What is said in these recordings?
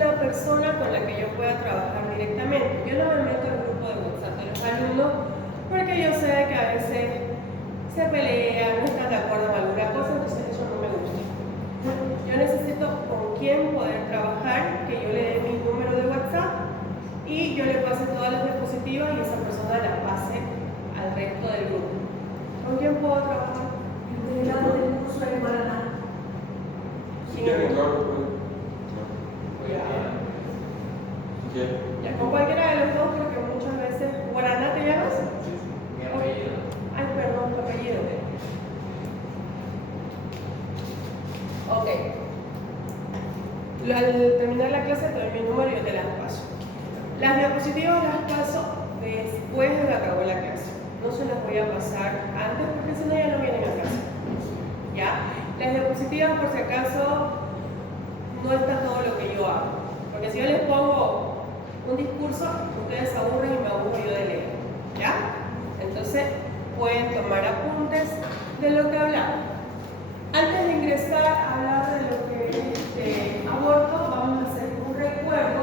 una persona con la que yo pueda trabajar directamente. Yo no me meto al grupo de WhatsApp de los alumnos porque yo sé que a veces se pelean, no están de acuerdo en alguna cosa, entonces eso no me gusta. Yo necesito con quién poder trabajar, que yo le dé mi número de WhatsApp y yo le pase todas las diapositivas y esa persona la pase al resto del grupo. ¿Con quién puedo trabajar? El lado del curso de Guaraná. Si quieren, claro, Ya, con cualquiera de los dos, porque muchas veces. ¿Guaraná te llamas? Sí. Mi apellido. Ay, perdón, tu apellido. Ok. Al terminar la clase te doy mi número y yo te las paso. Las diapositivas las paso después de que acabó la clase. No se las voy a pasar antes porque si no ya no vienen a clase. ¿Ya? Las diapositivas, por si acaso, no está todo lo que yo hago. Porque si yo les pongo un discurso, ustedes se aburren y me aburro yo de leer. ¿Ya? Entonces, pueden tomar apuntes de lo que hablamos. Antes de ingresar a hablar de lo que es aborto, vamos a hacer un recuerdo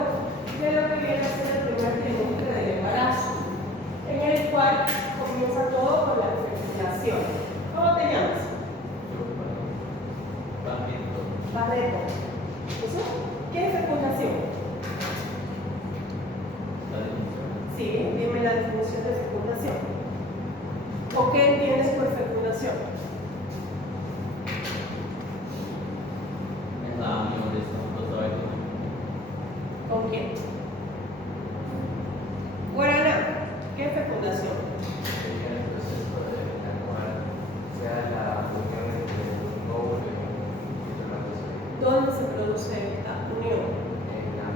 de lo que viene a ser el primer trimestre del embarazo, en el cual comienza todo con la fecundación. ¿Cómo te llamas? Barreto. ¿Qué es fecundación? Sí, dime la definición de fecundación. ¿O qué entiendes por fecundación? Es la unión de estos dos óvulos. ¿Con quién? Guaraná, ¿qué es fecundación? Sería el proceso de la cual sea la unión entre un óvulo y un espermatozoide ¿Dónde se produce esta unión? en la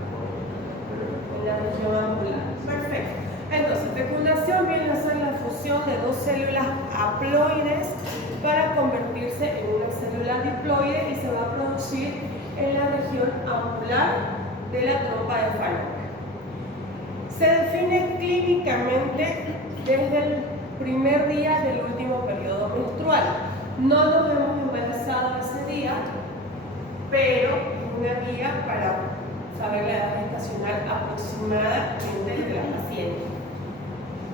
En la región angular. Perfecto. Entonces, fecundación viene a ser la fusión de dos células haploides para convertirse en una célula diploide y se va a producir en la región angular de la trompa de Fallope. Se define clínicamente desde el primer día del último periodo menstrual. No nos hemos embarazado ese día, pero es una guía para saber la edad gestacional aproximadamente de la paciente.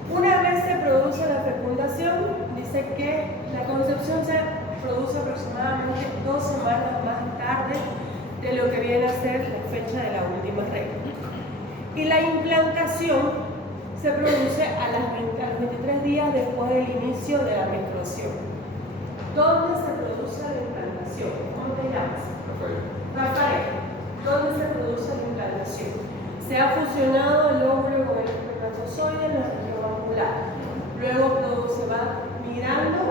Una vez se produce la fecundación, dice que la concepción se produce aproximadamente 2 semanas más tarde de lo que viene a ser la fecha de la última regla. Y la implantación se produce a los 23 días después del inicio de la menstruación. ¿Dónde se produce la implantación? ¿Cómo te llamas? Rafael. ¿Dónde se produce la implantación? Se ha fusionado el óvulo con el espermatozoide en la región angular. Luego todo se va migrando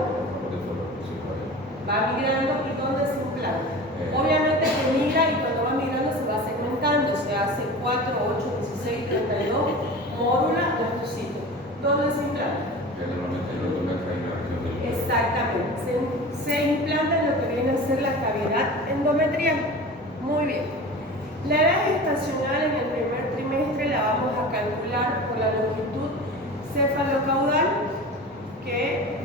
y ¿dónde se implanta? Obviamente que migra y cuando va migrando se va segmentando, se hace 4, 8, 16, 32, módula, blastocito. ¿Dónde se implanta? Exactamente, se implanta en lo que viene a ser la cavidad endometrial. Muy bien. La edad gestacional en el primer trimestre la vamos a calcular por la longitud cefalocaudal, que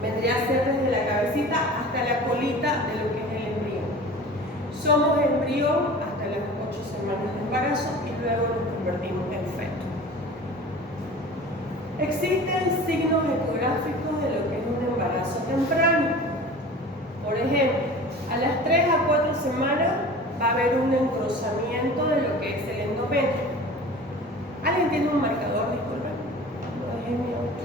vendría a ser desde la cabecita hasta la colita de lo que es el embrión. Somos embrión hasta las 8 semanas de embarazo y luego nos convertimos en feto. Existen signos ecográficos de lo que es un embarazo temprano. Por ejemplo, a las 3 a 4 semanas va a haber un engrosamiento de lo que es el endometrio. ¿Alguien tiene un marcador? Disculpen. No dejé mi auto.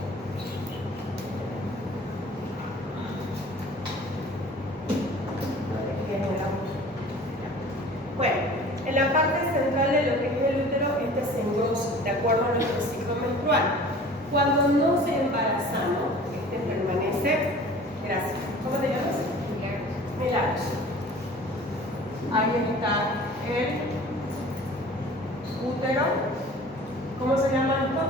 Bueno, en la parte central de lo que es el útero, este se engrosa de acuerdo a nuestro ciclo menstrual. Cuando nos embarazamos, este permanece. Gracias. ¿Cómo te llamas? Milagros. Ahí está el útero. ¿Cómo se llama esto?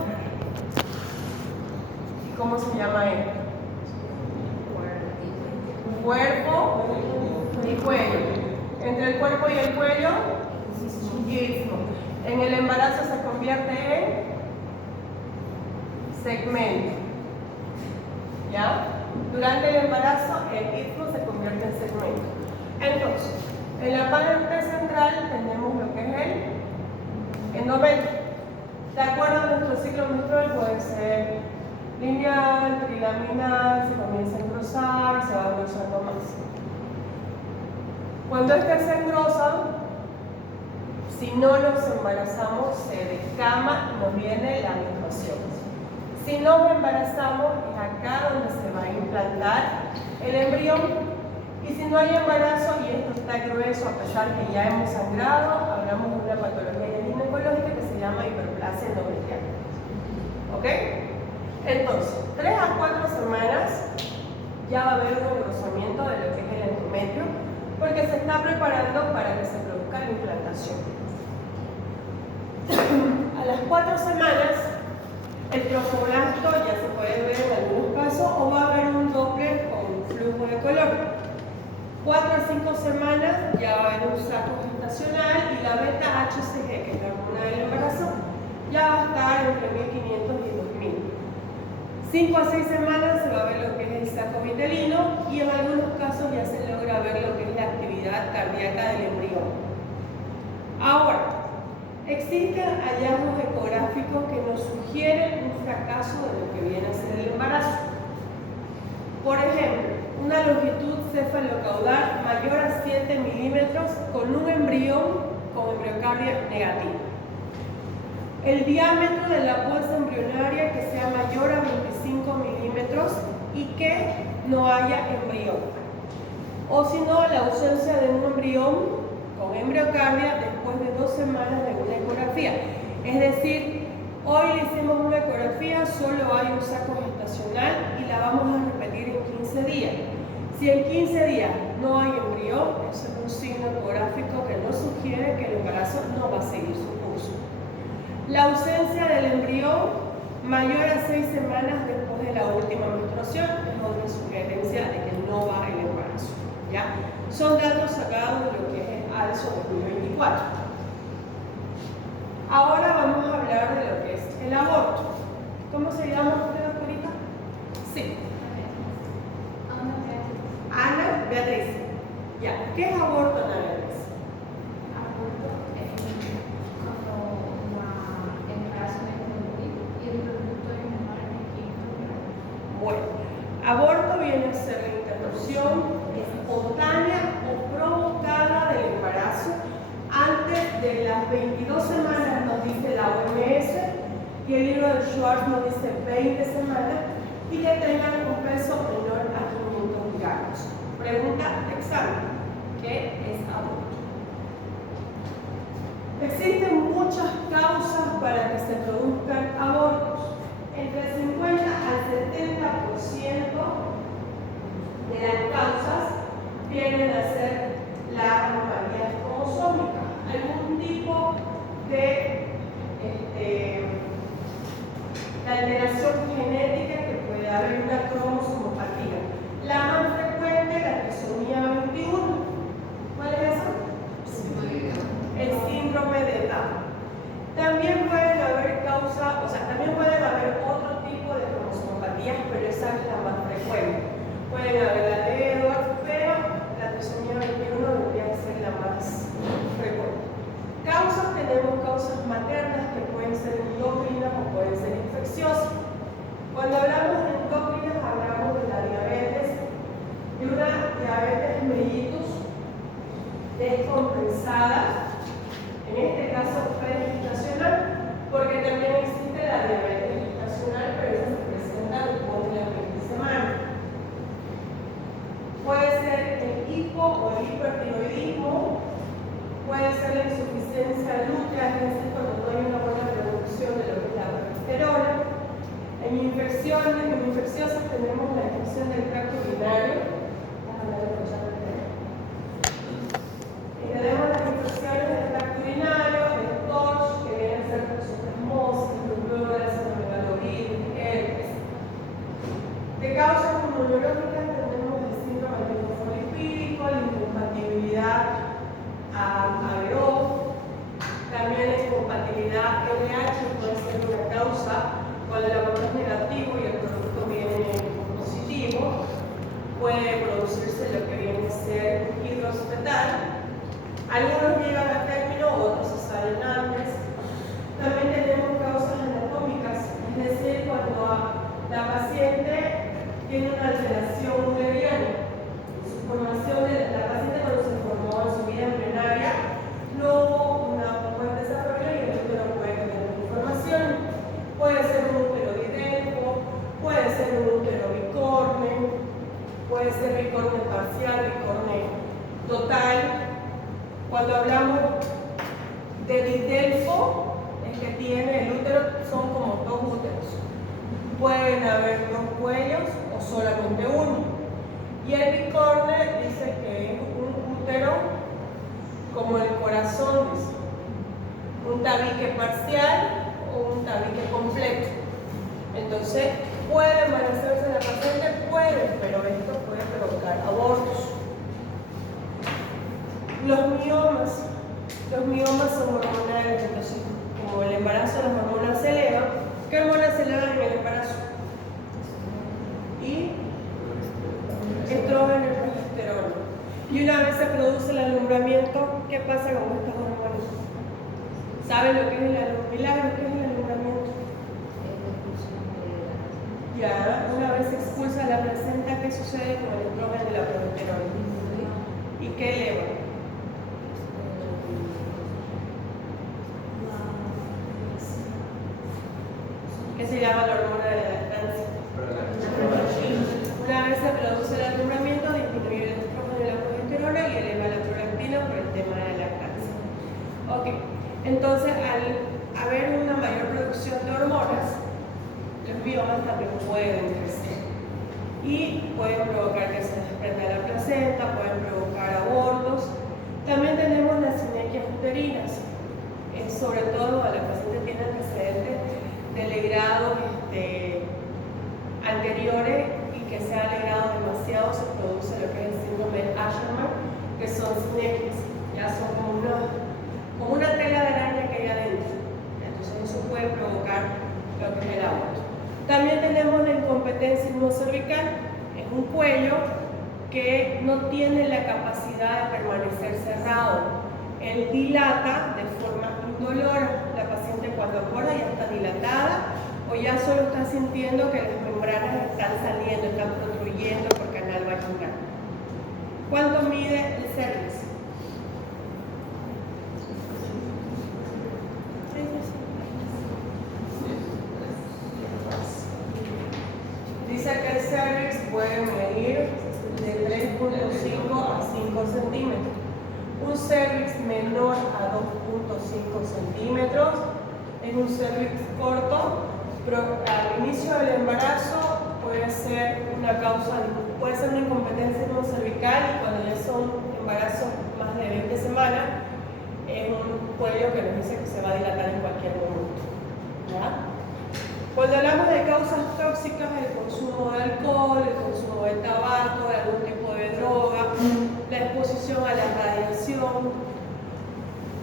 ¿Y cómo se llama esto? Cuerpo y cuello. Entre el cuerpo y el cuello, istmo. En el embarazo se convierte en segmento. ¿Ya? Durante el embarazo, el istmo se convierte en segmento. Entonces, en la parte central tenemos lo que es el endometrio. De acuerdo a nuestro ciclo menstrual puede ser lineal, trilaminar, se comienza a engrosar y se va engrosando más. Cuando se engrosa, si no nos embarazamos, se descama y nos viene la menstruación. Si nos embarazamos, es acá donde se va a implantar el embrión. Y si no hay embarazo y esto está grueso, a pesar que ya hemos sangrado, hablamos de una patología ginecológica que se llama hiperplasia endometrial. ¿Ok? Entonces, 3 a 4 semanas ya va a haber un engrosamiento de lo que es el endometrio, porque se está preparando para que se produzca la implantación. A las 4 semanas, el trofoblasto ya se puede ver en algunos casos, o va a haber un Doppler con flujo de color. 4 a 5 semanas ya va a haber un saco gestacional y la beta HCG, que es la hormona del embarazo, ya va a estar entre 1500 y 2000. 5 a 6 semanas se va a ver lo que es el saco vitelino y en algunos casos ya se logra ver lo que es la actividad cardíaca del embrión. Ahora, existen hallazgos ecográficos que nos sugieren un fracaso de lo que viene a ser el embarazo. Por ejemplo, una longitud cefalocaudal mayor a 7 milímetros con un embrión con embriocardia negativa. El diámetro de la bolsa embrionaria que sea mayor a 25 milímetros y que no haya embrión. O si no, la ausencia de un embrión con embriocardia después de 2 semanas de una ecografía. Es decir, hoy le hicimos una ecografía, solo hay un saco gestacional y la vamos a repetir en 15 días. Si en 15 días no hay embrión, eso es un signo ecográfico que nos sugiere que el embarazo no va a seguir su curso. La ausencia del embrión mayor a 6 semanas después de la última menstruación es otra sugerencia de que no va el embarazo. ¿Ya? Son datos sacados de lo que es el ALSO 2024. Ahora vamos a hablar de lo que es el aborto. ¿Cómo se llama usted, doctorita? Sí. Ana Beatriz. Ya. ¿Qué es aborto, Ana Beatriz? Aborto es cuando el embarazo deja de morir y el producto de la madre es quinto. Bueno, aborto viene a ser la interrupción espontánea o provocada del embarazo antes de las 22 semanas, nos dice la OMS, y el libro de Schwartz nos dice 20 semanas, y que tengan un peso menor a 500 gramos. Pregunta de examen: ¿qué es aborto? Existen muchas causas para que se produzcan abortos. Entre el 50 al 70% de las causas vienen a ser la anomalía cromosómica, algún tipo de alteración genética que puede haber una cromosomopatía. La más frecuente, la trisomía 21. ¿Cuál es esa? El síndrome de Down. También pueden haber también pueden haber otro tipo de cromosomopatías, pero esa es la más frecuente. Pueden haber la de Edwards, pero la trisomía 21 debería ser la más frecuente. Causas, tenemos causas maternas que pueden ser endócrinas o pueden ser infecciosas. Cuando hablamos de endócrinas, hablamos de la diabetes, de una diabetes mellitus descompensada, en este caso pregestacional, porque también existe la diabetes gestacional, pero esa se presenta después de las 20 semanas. Puede ser el hipo o el hipertiroidismo, puede ser la insuficiencia lútea, es decir, cuando no hay una buena producción de lo que es la progesterona. En infecciosas tenemos la infección del tracto urinario. Tenemos las infecciones del tracto urinario, el TORCH, que vienen a ser toxoplasmosis, rubiola, citomegalovirus, herpes. De causas inmunológicas tenemos el síndrome linfofolipídico, la incompatibilidad a VO, también la incompatibilidad LH puede ser una causa cuando el aborto es negativo y el producto viene positivo. Puede producirse lo que viene a ser hidroxfetal. Algunos llegan a término, otros se salen antes. puede ser bicorne parcial, bicorne total. Cuando hablamos de didelfo, es que tiene el útero, son como dos úteros. Pueden haber dos cuellos o solamente uno. Y el bicorne dice que es un útero como el corazón, dice. Un tabique parcial o un tabique completo. Entonces, puede embarazzarse la paciente, puede, pero esto puede provocar abortos. Los miomas son hormonales, entonces, como el embarazo, las hormonas se elevan. ¿Qué hormonas se elevan en el embarazo? Y estrógeno y progesterona. Y una vez se produce el alumbramiento, ¿qué pasa con estas hormonas? ¿Saben lo que es el alumbramiento? ¿Qué es el alumbramiento? Ya, una vez se expulsa la placenta, ¿qué sucede con el estrógeno y la progesterona? ¿Y qué eleva? ¿Qué se llama la hormona de la lactancia? Una vez se produce el alumbramiento, disminuye el estrógeno y la progesterona y eleva la prolactina por el tema de la lactancia. Ok, entonces al haber una mayor producción de hormonas, los biomas también pueden crecer y pueden provocar que se desprenda la placenta, pueden provocar abortos. También tenemos las sinequias uterinas, sobre todo cuando la paciente tiene antecedentes de legrados anteriores y que se ha alegrado demasiado, se produce lo que es el síndrome de Asherman, que son sinequias, ya son como una tela de araña que hay adentro. Entonces eso puede provocar lo que es el aborto. También tenemos la incompetencia cervical, es un cuello que no tiene la capacidad de permanecer cerrado. Él dilata de forma indolora. La paciente cuando aborda ya está dilatada o ya solo está sintiendo que las membranas están saliendo, están protruyendo por canal vaginal. ¿Cuánto mide el cervix? Dice que el cervix puede medir de 3.5 a 5 centímetros. Un cervix menor a 2.5 centímetros es un cervix corto, pero al inicio del embarazo puede ser una incompetencia cervical y cuando ya son embarazos más de 20 semanas es un cuello que nos dice que se va a dilatar en cualquier momento. ¿Ya? Cuando hablamos de causas tóxicas, el consumo de alcohol, el consumo de tabaco, de algún tipo de droga, la exposición a la radiación,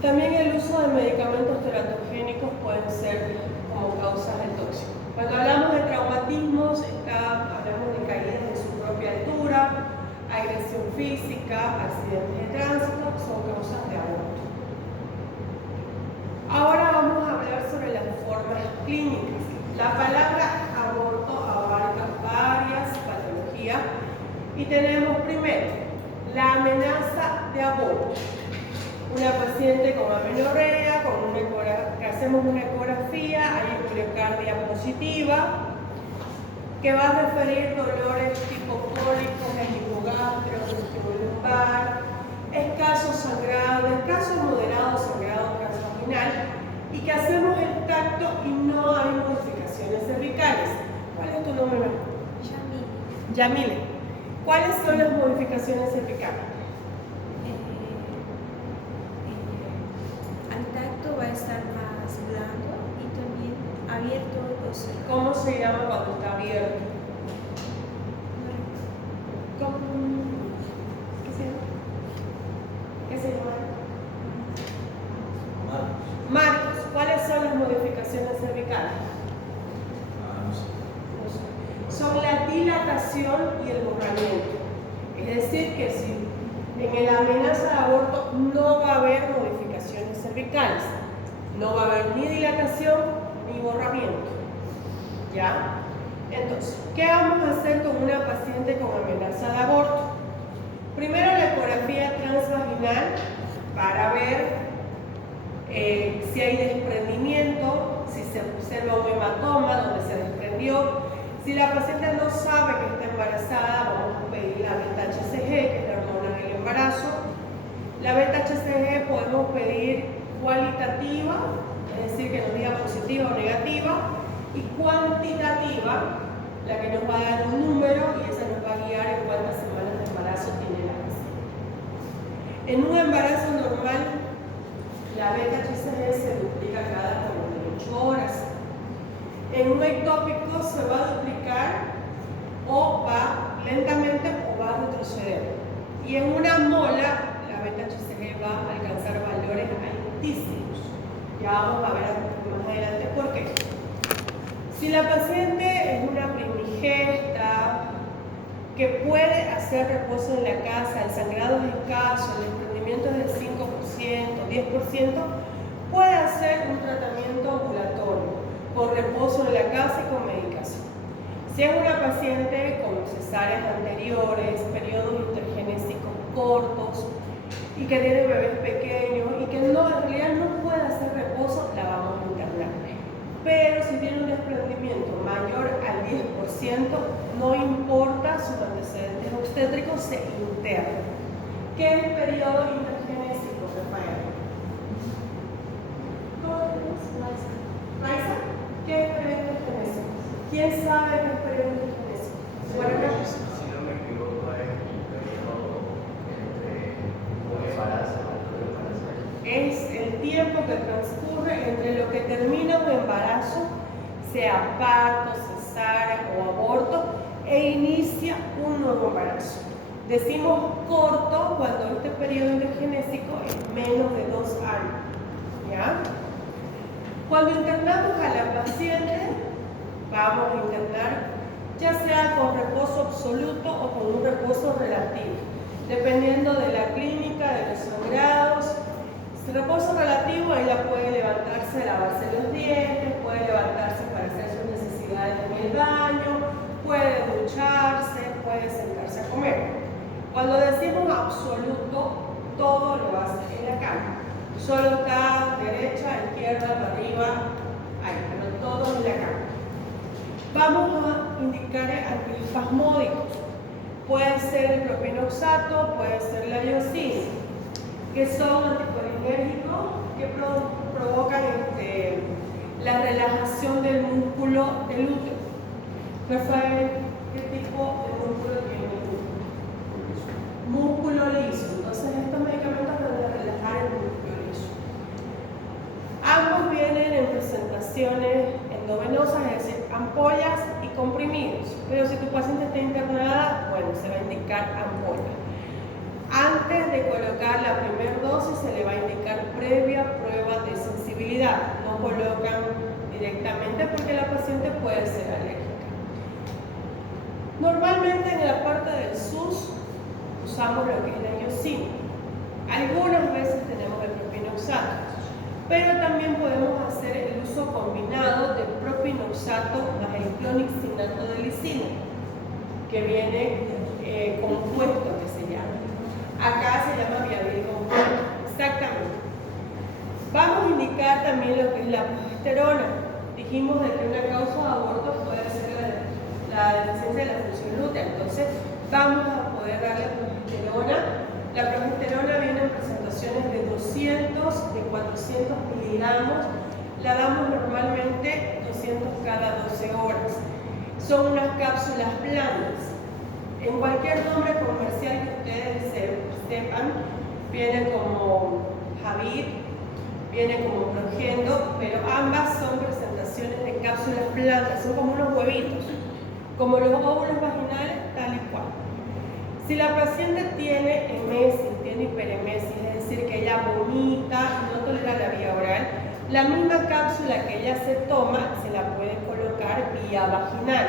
también el uso de medicamentos teratogénicos pueden ser como causas del tóxico. Cuando hablamos de traumatismos, hablamos de caídas de su propia altura, agresión física, accidentes de tránsito, son causas de aborto. Ahora vamos a hablar sobre las formas clínicas. La palabra aborto abarca varias patologías y tenemos primero la amenaza de aborto. Una paciente con amenorrea, que hacemos una ecografía, hay ecografía positiva, que va a referir dolores tipo cólicos, hemipogastrio, lumbar, escaso sangrado, escaso moderado sangrado transvaginal, y que hacemos el tacto y no hay modificaciones cervicales. ¿Cuál es tu nombre? Yamile. ¿Cuáles son las modificaciones cervicales? Al tacto va a estar más blando y también abierto o cerrado. ¿Cómo se llama cuando está abierto? ¿Cómo? ¿Qué se llama? ¿Qué se llama? Marcos, ¿cuáles son las modificaciones cervicales? Son la dilatación y el borramiento. Es decir, que si en la amenaza de aborto no va a haber modificaciones cervicales, no va a haber ni dilatación ni borramiento. ¿Ya? Entonces, ¿qué vamos a hacer con una paciente con amenaza de aborto? Primero la ecografía transvaginal para ver si hay desprendimiento, si se observa un hematoma donde se desprendió, Si la paciente no sabe que está embarazada, vamos a pedir la beta-HCG, que es la hormona del embarazo. La beta-HCG podemos pedir cualitativa, es decir, que nos diga positiva o negativa, y cuantitativa, la que nos va a dar un número y esa nos va a guiar en cuántas semanas de embarazo tiene la paciente. En un embarazo normal, la beta-HCG se duplica cada 48 horas. En un ectópico se va a duplicar o va lentamente o va a retroceder. Y en una mola, la beta-HCG va a alcanzar valores altísimos. Ya vamos a ver más adelante por qué. Si la paciente es una primigesta que puede hacer reposo en la casa, el sangrado es escaso, el desprendimiento es del 5%, 10%, puede hacer un tratamiento ambulatorio con reposo en la casa y con medicación. Si es una paciente con cesáreas anteriores, periodos intergenésicos cortos y que tiene bebés pequeños y que en realidad no puede hacer reposo, la vamos a internar. Pero si tiene un desprendimiento mayor al 10%, no importa sus antecedentes obstétricos, se interna. ¿Qué es el periodo intergenésico, Rafael? ¿Raiza? ¿Qué es el periodo intergenésico? ¿Quién sabe qué es el periodo intergenésico? Bueno, Si no me equivoco, es el periodo entre un embarazo y otro embarazo. es el tiempo que transcurre entre lo que termina un embarazo, sea parto, cesárea o aborto, e inicia un nuevo embarazo. Decimos corto cuando este periodo intergenésico es menos de 2 años. ¿Ya? Cuando internamos a la paciente, vamos a internar ya sea con reposo absoluto o con un reposo relativo, dependiendo de la clínica, de los sangrados. Reposo relativo, ella puede levantarse, lavarse los dientes, puede levantarse para hacer sus necesidades en el baño, puede ducharse, puede sentarse a comer. Cuando decimos absoluto, todo lo hace en la cama. Solo está derecha, izquierda, para arriba, ahí, pero todo en la cama. Vamos a indicar antiespasmódicos. Puede ser el propinoxato, puede ser la iosina, que son anticolinérgicos que provocan la relajación del músculo del útero. Rafael, ¿qué tipo de músculo tiene el útero? Músculo liso. Entonces estos medicamentos deben relajar el músculo liso. Ambos vienen en presentaciones endovenosas, es decir, ampollas y comprimidos. Pero si tu paciente está internada, bueno, se va a indicar ampolla. Antes de colocar la primera dosis se le va a indicar previa prueba de sensibilidad. No colocan directamente porque la paciente puede ser alérgica. Normalmente en la parte del SUS usamos lo que es la iosina. Algunas veces tenemos el propinoxato, pero también podemos hacer el uso combinado de propinoxato más el clonixinato de lisina, que viene compuesto, que se llama. Acá se llama Viabil compuesto. Exactamente. Vamos a indicar también lo que es la progesterona. Dijimos de que una causa de aborto puede ser la deficiencia de la función lútea. Entonces, vamos a poder darle progesterona. La progesterona viene en presentaciones de 200, de 400 miligramos. La damos normalmente 200 cada 12 horas. Son unas cápsulas blandas. En cualquier nombre comercial que ustedes sepan, viene como Javid, viene como Progendo, pero ambas son presentaciones de cápsulas blandas, son como unos huevitos, como los óvulos vaginales, tal y cual. Si la paciente tiene emesis, tiene hiperemesis, es decir, que ella vomita, no tolera la vía oral, la misma cápsula que ella se toma se la puede colocar vía vaginal.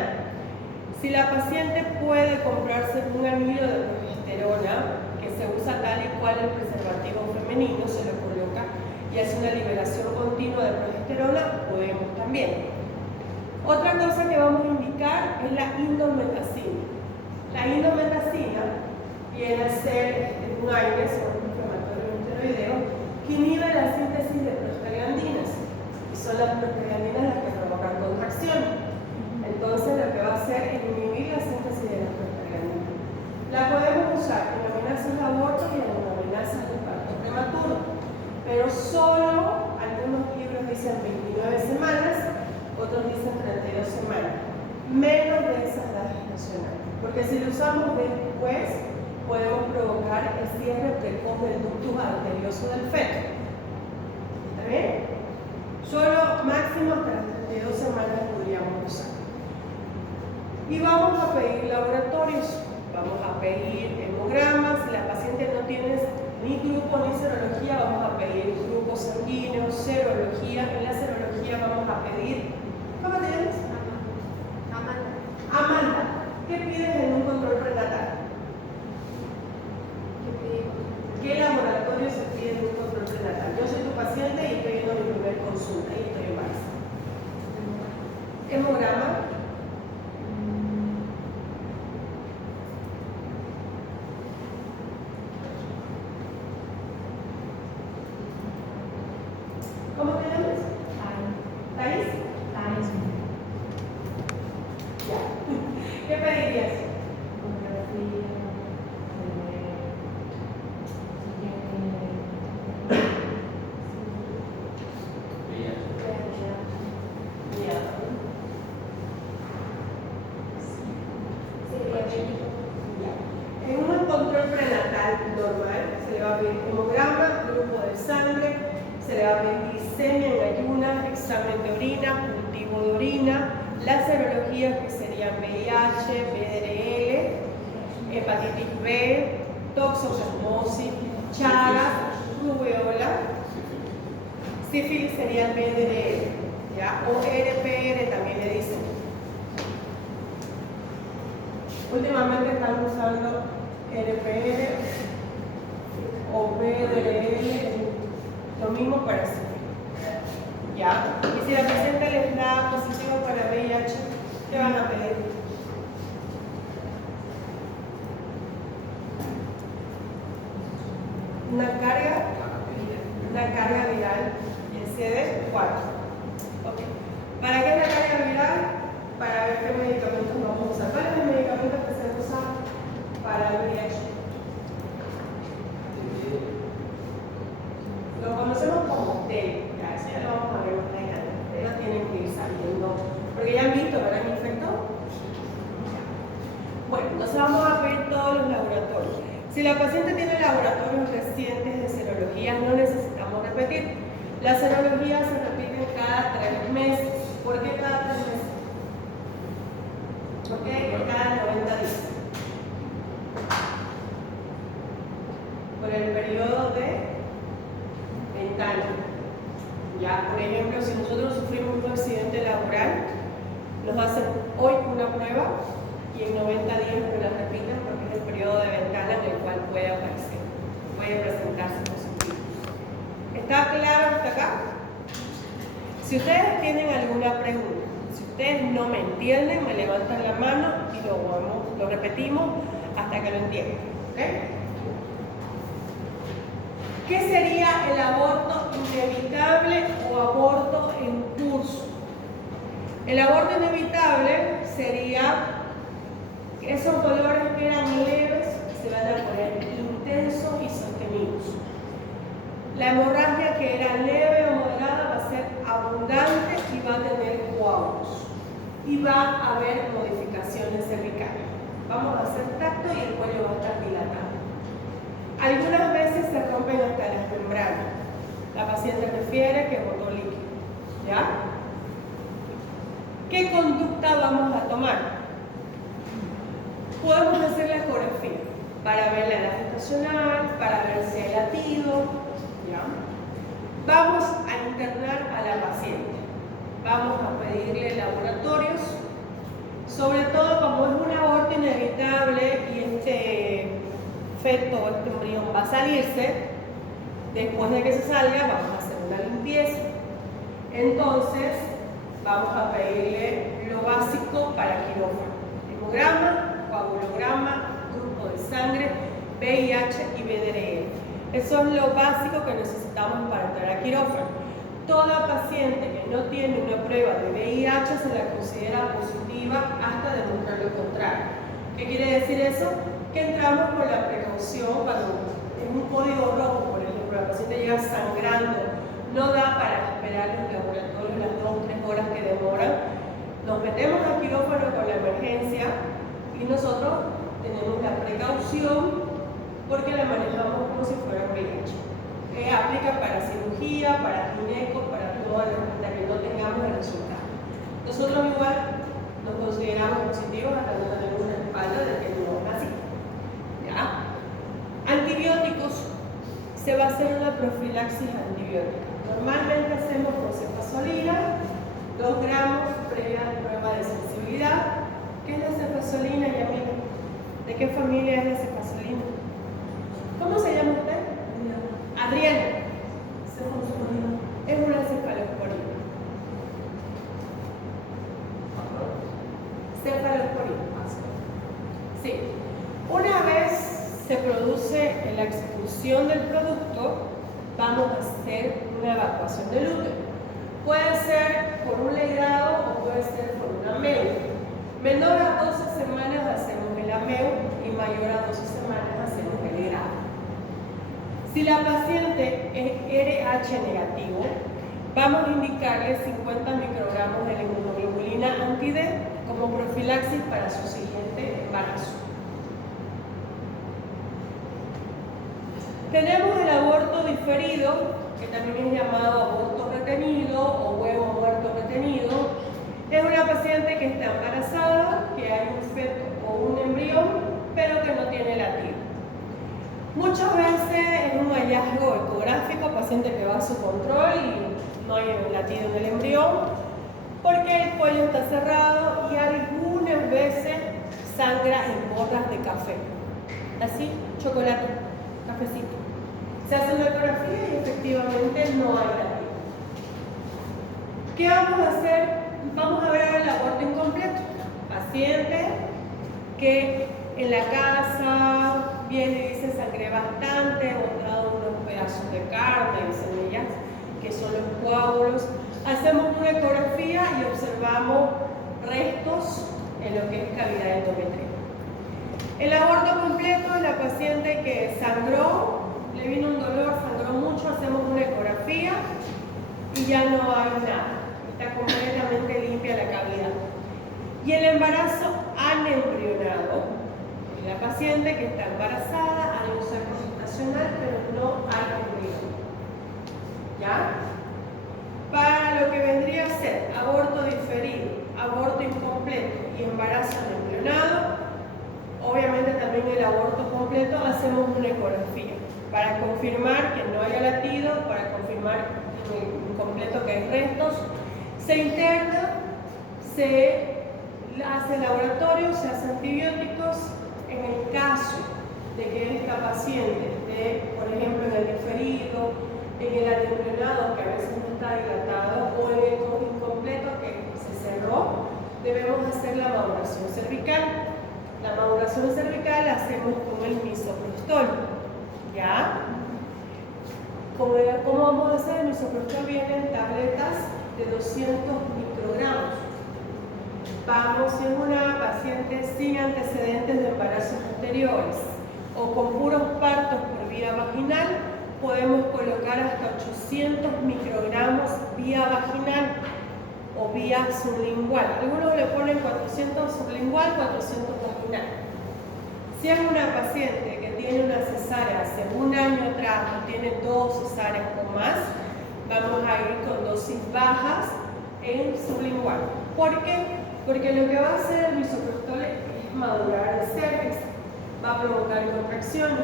Si la paciente puede comprarse un anillo de progesterona, que se usa tal y cual el preservativo femenino, se lo coloca y hace una liberación continua de progesterona, podemos también. Otra cosa que vamos a indicar es la indometacina. La indometacina viene a ser un AINES o un inflamatorio esteroideo que inhibe la síntesis de prostaglandinas, y son las prostaglandinas las que provocan contracción. Entonces lo que va a hacer porque si lo usamos después, podemos provocar el cierre precoz del ductus arterioso del feto. ¿Está bien? Solo máximo hasta las 32 semanas podríamos usar. Y vamos a pedir laboratorios, vamos a pedir hemogramas. Si la paciente no tiene ni grupo ni serología, vamos a pedir grupo sanguíneo, serología. En la serología vamos a pedir, ¿cómo te llamas? Amanda, ¿qué pides en un control prenatal? ¿Qué laboratorio se pide en un control prenatal? Yo soy tu paciente y estoy yendo a mi primer consulta y estoy embarazada. Hemograma. ¿Cómo te llamas? ¿Thais? Ya. ¿Qué pedirías? En un control prenatal normal se le va a pedir hemograma, grupo de sangre, se le va a pedir glicemia en ayunas, examen de orina, cultivo de orina, las serologías que serían VIH, VDRL, hepatitis B, toxoplasmosis, Chagas, rubeola, sífilis sería el VDRL, ¿ya? O RPR también le dicen. Últimamente están usando RPR o VDRL, lo mismo para sífilis. ¿Ya? Y si la paciente les da positivo para VIH, ¿qué van a pedir? Una carga viral y el CD4. Okay. ¿Para qué es la carga viral? Para ver qué medicamentos vamos a usar. ¿Cuál es el medicamento que se usa para el VIH? Lo conocemos como TEL. Ya lo vamos a ver más adelante. Ustedes lo tienen que ir sabiendo. Porque ya han visto, ¿verdad? ¿Me infectó? Bueno, entonces vamos a ver todos los laboratorios. Si la paciente tiene laboratorios recientes de serología, no necesitamos repetir. Las serologías se repiten cada 3 meses. ¿Por qué cada 3 meses? Porque cada 90 días. Por el periodo de ventana. Ya, por ejemplo, si nosotros sufrimos un accidente laboral, nos hacen hoy una prueba y en 90 días nos la repiten porque es el periodo de ventana en el cual puede aparecer, puede presentarse positivo. ¿Está claro hasta acá? Si ustedes tienen alguna pregunta, si ustedes no me entienden, me levantan la mano y lo repetimos hasta que lo entiendan. ¿Okay? ¿Qué sería el aborto inevitable o aborto en curso? El aborto inevitable sería esos dolores que eran leves se van a poner intensos y sostenidos. La hemorragia que era leve o moderada va a ser abundante y va a tener coágulos. Y va a haber modificaciones cervicales. Vamos a hacer tacto y el cuello va a estar dilatado. Algunas veces se rompen hasta las membranas. La paciente refiere que botó líquido. ¿Ya? ¿Qué conducta vamos a tomar? Podemos hacer la ecografía para ver la edad gestacional, para ver si hay latido. ¿Ya? Vamos a internar a la paciente. Vamos a pedirle laboratorios, sobre todo como es un aborto inevitable y este feto, este embrión va a salirse. Después de que se salga, vamos a hacer una limpieza. Entonces, vamos a pedirle lo básico para quirófano: hemograma, coagulograma, grupo de sangre, VIH y VDRL. Eso es lo básico que necesitamos para entrar a quirófano. Toda paciente que no tiene una prueba de VIH se la considera positiva hasta demostrar lo contrario. ¿Qué quiere decir eso? Que entramos con la precaución cuando en un código rojo, por ejemplo, la paciente llega sangrando, no da para esperar los laboratorios las 2 o 3 horas que demoran. Nos metemos al quirófano con la emergencia y nosotros tenemos la precaución porque la manejamos como si fuera VIH. Aplica para cirugía, para gineco, para todo, hasta que no tengamos el resultado. Nosotros igual nos consideramos positivos hasta no tener una espalda de que no es así. ¿Ya? Antibióticos. Se va a hacer una profilaxis antibiótica. Normalmente hacemos con cefazolina, 2 gramos previa prueba de sensibilidad. ¿Qué es la cefazolina, Yamila? ¿De qué familia es la cefazolina? ¿Cómo se llama usted? Adriana. Es una cefalosporina. Cefalosporina. Sí. Una vez se produce la expulsión del producto, vamos a hacer una evacuación del útero. Puede ser por un legrado o puede ser por una AMEU. Menor a 12 semanas hacemos el AMEU y mayor a 12 semanas hacemos el legrado. Si la paciente es RH negativo, vamos a indicarle 50 microgramos de la inmunoglobulina anti-D como profilaxis para su siguiente embarazo. Tenemos el aborto diferido, que también es llamado aborto retenido o huevo muerto retenido. Es una paciente que está embarazada, que hay un feto o un embrión, pero que no tiene latido. Muchas veces es un hallazgo ecográfico, paciente que va a su control y no hay latido en el embrión, porque el cuello está cerrado y algunas veces sangra en borras de café. Así, chocolate, cafecito. Se hace una ecografía y efectivamente no hay latido. ¿Qué vamos a hacer? Vamos a ver el aborto incompleto. Paciente que en la casa viene y dice sangré bastante, botado unos pedazos de carne y semillas que son los coágulos. Hacemos una ecografía y observamos restos en lo que es cavidad endometrial. El aborto completo es la paciente que sangró, le vino un dolor, sangró mucho, hacemos una ecografía y ya no hay nada. Está completamente limpia la cavidad. Y el embarazo anembrionado, la paciente que está embarazada, hay un sacro gestacional, pero no hay embrión. ¿Ya? Para lo que vendría a ser aborto diferido, aborto incompleto y embarazo anembrionado, obviamente también el aborto completo, hacemos una ecografía para confirmar que no haya latido, para confirmar en el incompleto que hay restos. Se interna, se hace laboratorio, se hace antibióticos. En el caso de que esta paciente esté, por ejemplo, en el diferido, en el anembrionado, que a veces no está dilatado, o en el incompleto que se cerró, debemos hacer la maduración cervical. La maduración cervical la hacemos con el misoprostol. ¿Ya? ¿Cómo vamos a hacer? El misoprostol viene en tabletas de 200 microgramos. Vamos, si es una paciente sin antecedentes de embarazos anteriores o con puros partos por vía vaginal, podemos colocar hasta 800 microgramos vía vaginal o vía sublingual. Algunos le ponen 400 sublingual, 400 vaginal. Si es una paciente que tiene una cesárea hace un año atrás o tiene 2 cesáreas o más, vamos a ir con dosis bajas en sublingual. ¿Por qué? Porque lo que va a hacer el misoprostol es madurar el cervix, va a provocar contracciones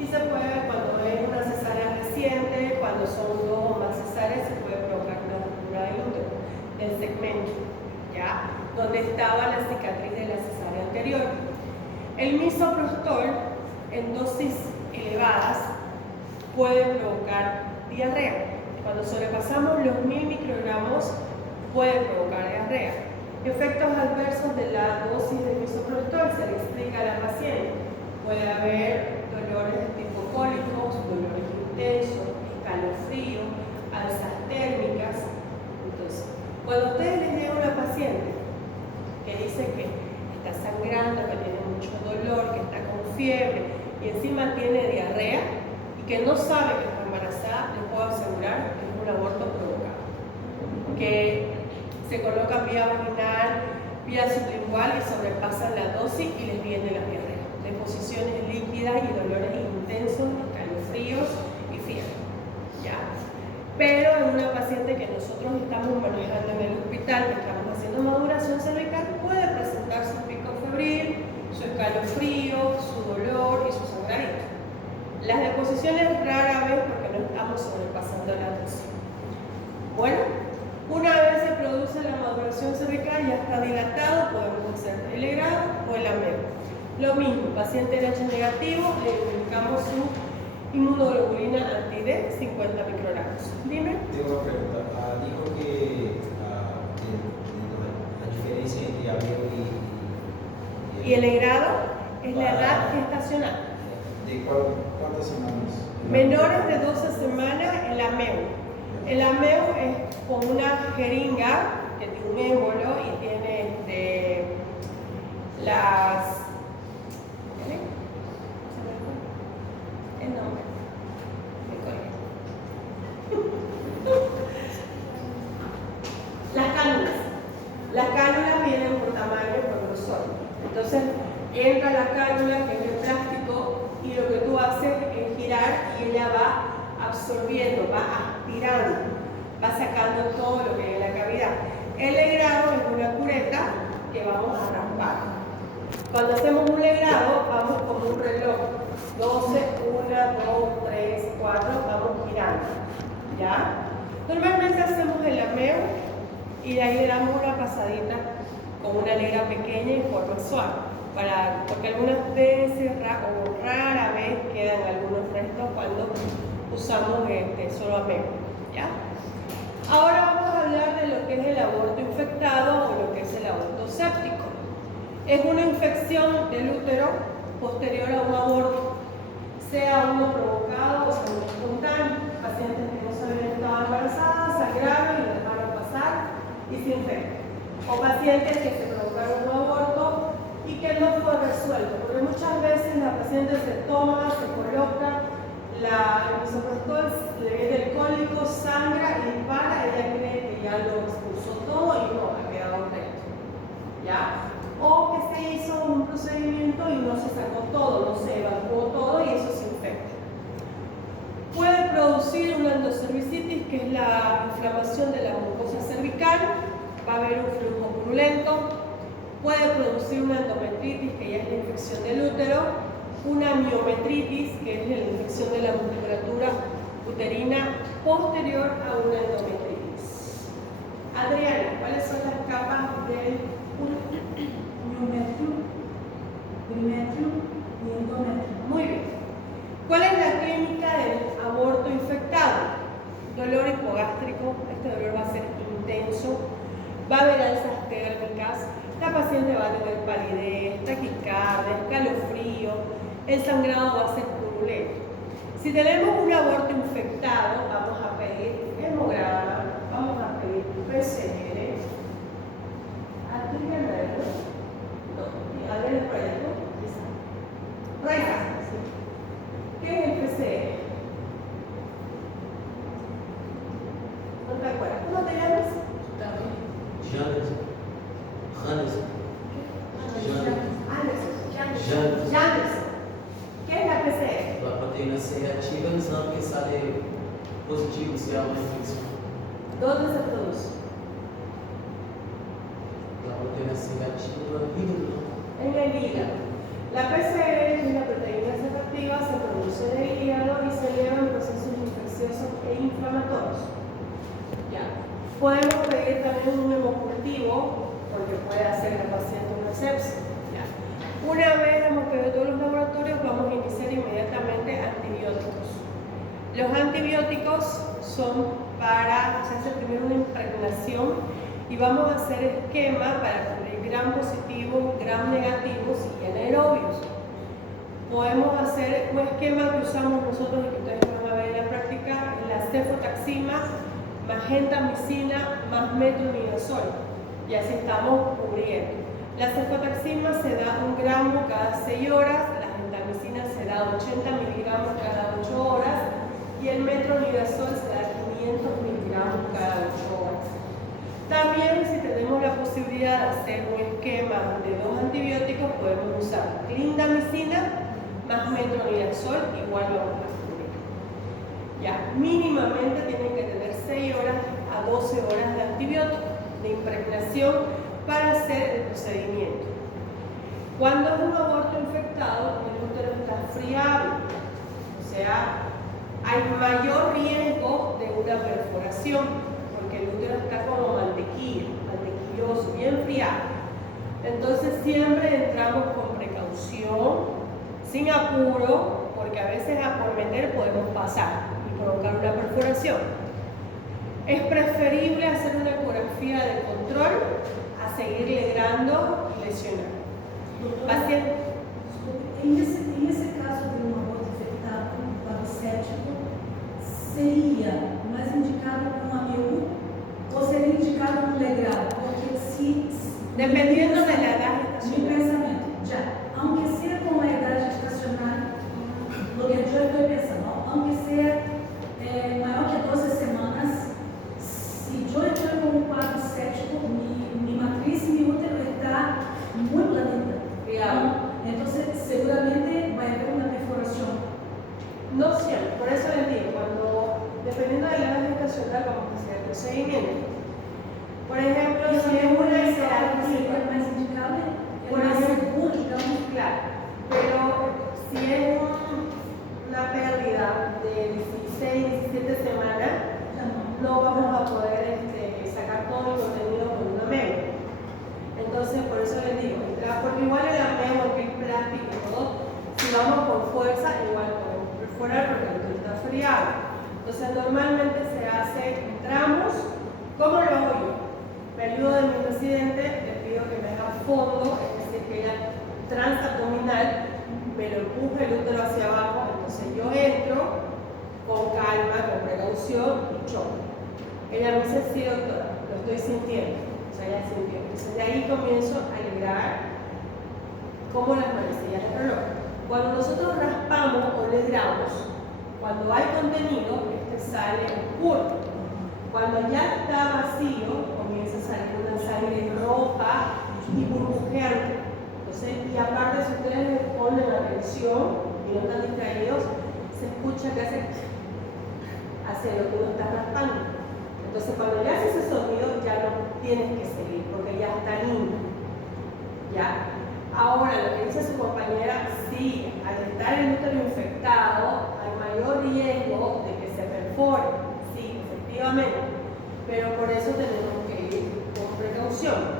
y se puede, cuando es una cesárea reciente, cuando son 2 o más cesáreas, se puede provocar una ruptura del útero, del segmento, ¿ya? Donde estaba la cicatriz de la cesárea anterior. El misoprostol en dosis elevadas puede provocar diarrea. Cuando sobrepasamos los 1000 microgramos puede provocar diarrea. Efectos adversos de la dosis de misoprostol se le explica a la paciente. Puede haber dolores de tipo cólicos, dolores intensos, escalofrío, alzas térmicas. Entonces, cuando ustedes les llegan a una paciente que dice que está sangrando, que tiene mucho dolor, que está con fiebre y encima tiene diarrea y que no sabe que está embarazada, les puedo asegurar que es un aborto provocado. Que se coloca vía vaginal vía sublingual y sobrepasan la dosis y les viene la diarrea. Deposiciones líquidas y dolores intensos, escalofríos y fiebre. ¿Ya? Pero en una paciente que nosotros estamos manejando en el hospital, que estamos haciendo maduración cervical, puede presentar su pico febril, su escalofrío, su dolor y su sangrado. Las deposiciones rara vez porque no estamos sobrepasando la dosis. Bueno, una vez se produce la maduración cervical, ya está dilatado, podemos hacer el legrado o el ameo. Lo mismo, paciente RH negativo, le indicamos su inmunoglobulina anti-D, 50 microgramos. Dime. Tengo una pregunta. Dijo que la diferencia entre ameo Y el legrado es la edad gestacional. ¿De cuántas semanas? Menores de 12 semanas, el ameo. El ameo es con una jeringa que tiene un émbolo y tiene las... El nombre. Las cánulas. Las cánulas vienen por tamaño, por grosor. Entonces, entra la cánula, que es el plástico, y lo que tú haces es girar y ella va absorbiendo, va aspirando, va sacando todo lo que hay en la cavidad. El legrado es una cureta que vamos a raspar. Cuando hacemos un legrado, vamos como un reloj. 12, 1, 2, 3, 4, vamos girando. ¿Ya? Normalmente hacemos el ameo y de ahí le damos una pasadita con una negra pequeña y forma suave. Porque algunas veces o rara vez quedan algunos restos cuando usamos solo ameo. ¿Ya? Ahora vamos a hablar de lo que es el aborto infectado o lo que es el aborto séptico. Es una infección del útero posterior a un aborto, sea uno provocado o sea uno espontáneo. Pacientes que no sabían que estaban embarazadas, sangraron y lo dejaron pasar y se infectan. O pacientes que se provocaron un aborto y que no fue resuelto, porque muchas veces la paciente se toma, se coloca el misoprostol, le viene el cólico, sangra y dispara, ella cree que ya lo expulsó todo y no, ha quedado recto. ¿Ya? O que se hizo un procedimiento y no se sacó todo, no se evacuó todo y eso se infecta. Puede producir una endocervicitis, que es la inflamación de la mucosa cervical, va a haber un flujo purulento, puede producir una endometritis, que ya es la infección del útero, una miometritis, que es la infección de la musculatura uterina posterior a una endometritis. Adriana, ¿cuáles son las capas del miometrio, bimetrio y endometrio? Muy bien. ¿Cuál es la clínica del aborto infectado? Dolor hipogástrico, este dolor va a ser intenso, va a haber alzas térmicas, la paciente va a tener palidez, taquicardia, escalofrío, el sangrado va a ser purulento. Si tenemos un aborto infectado, vamos a pedir hemograma, vamos a pedir PCR, Adriana, no, Adriana por allá, ¿no? Por allá. ¿Qué es el PCR? ¿No te acuerdas? ¿Cómo te llamas? Janes. Janes. ¿Qué es la PCR? La proteína C reativa avisando que sale positivo se há uma infecção. ¿Dónde se produce? La proteína C reativa híbrido. En el hígado. La PCR, que es la proteína C reactiva, se produce en el hígado y se eleva en procesos infecciosos e inflamatorios. ¿Ya? Podemos pedir también un hemocultivo, porque puede hacer la paciente una sepsis. ¿Ya? Una vez hemos pedido todos los laboratorios, vamos a iniciar inmediatamente antibióticos. Los antibióticos son se hace primero una impregnación y vamos a hacer esquema para cubrir gram positivos, gram negativos y anaerobios. Podemos hacer un esquema que usamos nosotros y que ustedes van a ver en la práctica, la cefotaxima, más gentamicina, más metronidazol. Y así estamos cubriendo. La cefotaxima se da 1 gramo cada 6 horas, la gentamicina se da 80 miligramos cada 8 horas y el metronidazol se da 500 miligramos cada 8 horas. También, si tenemos la posibilidad de hacer un esquema de 2 antibióticos, podemos usar clindamicina más metronidazol, igual vamos a cubrir. Ya, mínimamente tienen que tener 6 horas a 12 horas de antibiótico de impregnación para hacer el procedimiento. Cuando es un aborto infectado, el útero está friable, o sea, hay mayor riesgo de una perforación, porque el útero está como mantequilloso, bien friable. Entonces siempre entramos con precaución, sin apuro, porque a veces por meter podemos pasar y provocar una perforación. Es preferible hacer una ecografía de control a seguir legrando y lesionando. Paciente. Em esse caso de aborto infectado paraséptico, seria mais indicado com AMU ou seria indicado com legrado? Porque se Dependiendo de la edad mi gestacional. pensamento, ya, aunque sea con la edad gestacional, lo que yo estoy pensando, aunque sea mayor que 12 semanas, si yo estoy con un paro séptico, mi matriz y mi útero está muy planita. Entonces, seguramente va a haber una perforación. No siempre, por eso les digo, dependiendo de la edad gestacional vamos a hacer el procedimiento. Por ejemplo, si es una sería hiperactiva, más indicable, por más ejemplo, seguro, digamos. claro, pero si es una pérdida de 16, 17 semanas, no vamos a poder sacar todo el contenido con una MEO. Entonces, por eso les digo, porque igual el ameo, el plástico y todo, si vamos con fuerza, igual podemos perforar porque el útero está friable. Entonces, normalmente se hace en tramos. ¿Cómo lo hago yo? Me ayudo de mi residente, le pido que me haga fondo, es decir, que ella transabdominal, me lo empuje el útero hacia abajo, entonces yo entro con calma, con precaución y choco. Ella me dice, sí doctora, lo estoy sintiendo, o sea, ella sintió. Entonces de ahí comienzo a librar como las manecillas del reloj. Cuando nosotros raspamos o legramos, cuando hay contenido, sale oscuro. Cuando ya está vacío, comienza a salir una sangre roja y burbujeante. Entonces, y aparte, si ustedes les ponen atención y no están distraídos, se escucha que hace lo que uno está raspando. Entonces, cuando ya hace ese sonido, ya no tienes que seguir, porque ya está limpio. ¿Ya? Ahora, lo que dice su compañera, sí, al estar el útero infectado, hay mayor riesgo de que se perfore. Sí, efectivamente. Pero por eso tenemos que ir con precaución.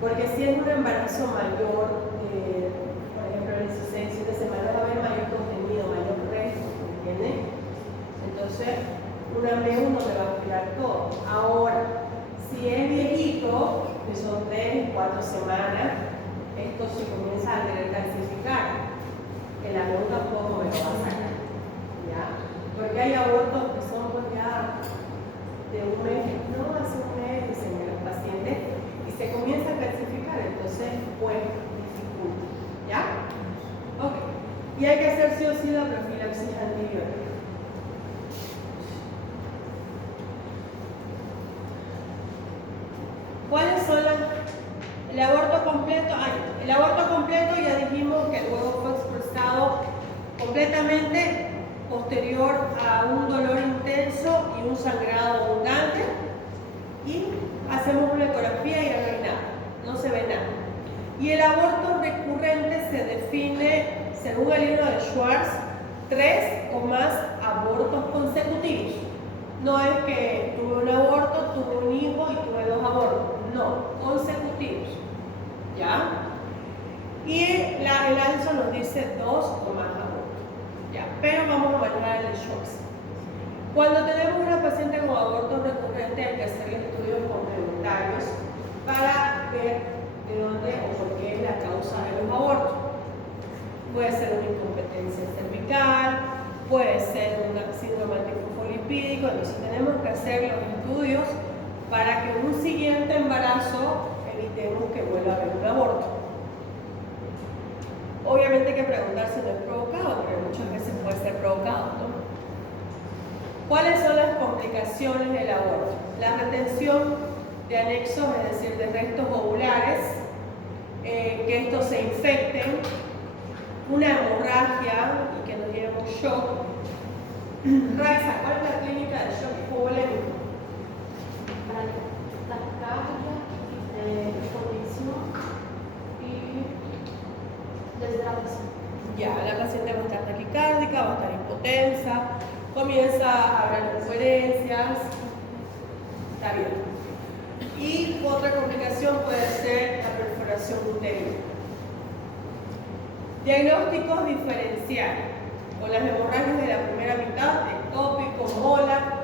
Porque si es un embarazo mayor, por ejemplo, en 16, 17 semanas va a haber mayor contenido, mayor resto, ¿entienden? Entonces, una MEU no me va a cuidar todo. Ahora, si es viejito, que son 3, 4 semanas, esto se comienza a querer calcificar. El AMEU tampoco me lo va a sacar. ¿Ya? Porque hay abortos que son pues ya de un mes, no hace un mes, dicen los pacientes, y se comienza a calcificar, entonces pues dificulta. ¿Ya? Ok. Y hay que hacer sí o sí la profilaxis antibiótica. ¿Cuáles son el aborto completo? El aborto completo ya dijimos que el huevo fue expulsado completamente posterior a un dolor intenso y un sangrado abundante, y hacemos una ecografía y ya no hay nada, no se ve nada. Y el aborto recurrente se define, según el libro de Schwartz, 3 o más abortos consecutivos. No es que tuve un aborto, tuve un hijo y tuve 2 abortos, no, consecutivos. ¿Ya? Y el ANSO nos dice 2 o más abortos. ¿Ya? Pero vamos a manejar el Schwartz. Cuando tenemos una paciente con aborto recurrente, hay que hacer estudios complementarios para ver de dónde o por qué es la causa de los abortos. Puede ser una incompetencia cervical, puede ser un síndrome antifosfolipídico. Entonces tenemos que hacer los estudios para que en un siguiente embarazo evitemos que vuelva a haber un aborto. Obviamente hay que preguntar si no es provocado, porque muchas veces puede ser provocado, ¿no? ¿Cuáles son las complicaciones del aborto? La retención de anexos, es decir, de restos ovulares, presenten una hemorragia y que nos lleve un shock. Raiza, ¿cuál es la clínica de shock hipovolémico? Taquicardia, condición y deshidratación. Ya, la paciente va a estar taquicárdica, va a estar hipotensa, comienza a haber incoherencias, está bien. Y otra complicación puede ser la perforación uterina. Diagnósticos diferenciales. Con las hemorragias de la primera mitad, ectópico, molar.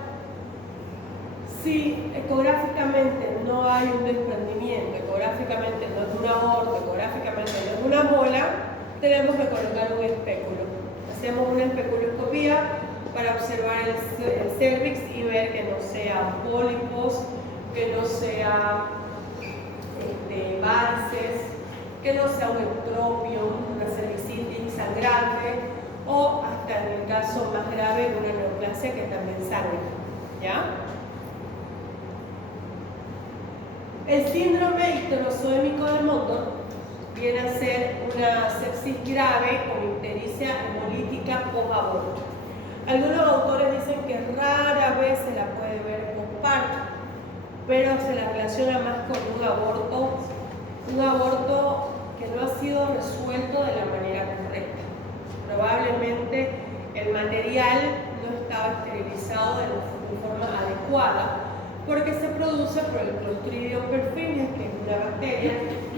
Si ecográficamente no hay un desprendimiento, ecográficamente no es un aborto, ecográficamente no es una mola, tenemos que colocar un espéculo. Hacemos una especuloscopía para observar el cervix y ver que no sean pólipos, que no sea varices, que no sea un ectropio, una cervicitis sangrante o hasta en el caso más grave una neoplasia que también sangra. ¿Ya? El síndrome icterozoémico de Mondor viene a ser una sepsis grave con ictericia hemolítica post-aborto. Algunos autores dicen que rara vez se la puede ver postparto, pero se la relaciona más con un aborto que no ha sido resuelto de la manera correcta. Probablemente el material no estaba esterilizado de forma adecuada, porque se produce por el Clostridium perfringens, que es una bacteria